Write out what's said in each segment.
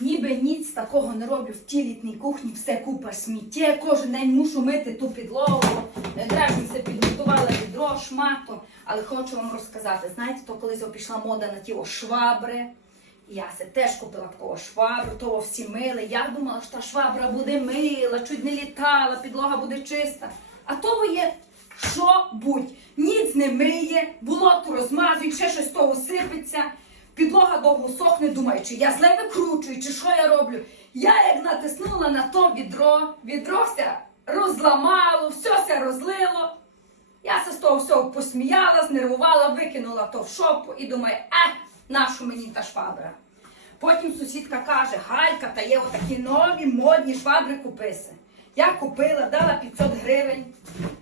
ніби ніц такого не роблю в тій літній кухні, все купа сміття, кожен день мушу мити ту підлогу, дрежниця підготувала відро, шмату. Але хочу вам розказати, знаєте, то колись пішла мода на ті швабри. Я се теж купила такого швабру, того всі мили. Я думала, що та швабра буде мила, чуть не літала, підлога буде чиста. А того є що будь. Ніц не миє, болото розмазує, ще щось того сипеться. Підлога довго сохне, думаю, чи я зле викручую, чи що я роблю. Я як натиснула на то відро, відро все розламало, все все розлило. Я з того всього посміяла, знервувала, викинула то в шопу і думаю, е, нашу мені та швабра. Потім сусідка каже, Галька, та є отакі нові модні швабри куписи. Я купила, дала 500 гривень.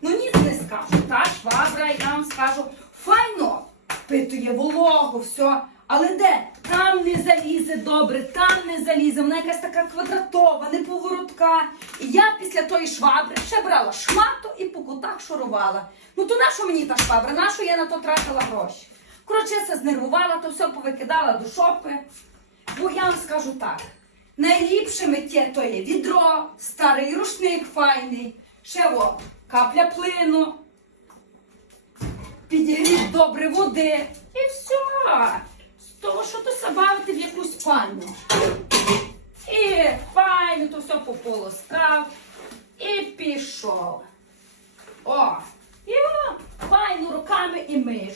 Ну ніц не скажу. Та швабра, я вам скажу, файно впитує вологу, все. Але де? Там не залізе добре, там не залізе. Вона якась така квадратова, неповоротка. І я після тої швабри ще брала шмату і по кутах шурувала. Ну то нащо мені та швабра? Нащо я на то тратила гроші? Коротше, я знервувала, то все повикидала до шопи. Бо я вам скажу так: найліпше миттє то є відро, старий рушник файний, ще о, капля плину, підігріть добре води. І все. Того, що то забавити в якусь панну. І файно то все пополоскав. І пішов. О, і о, файно руками і миєш.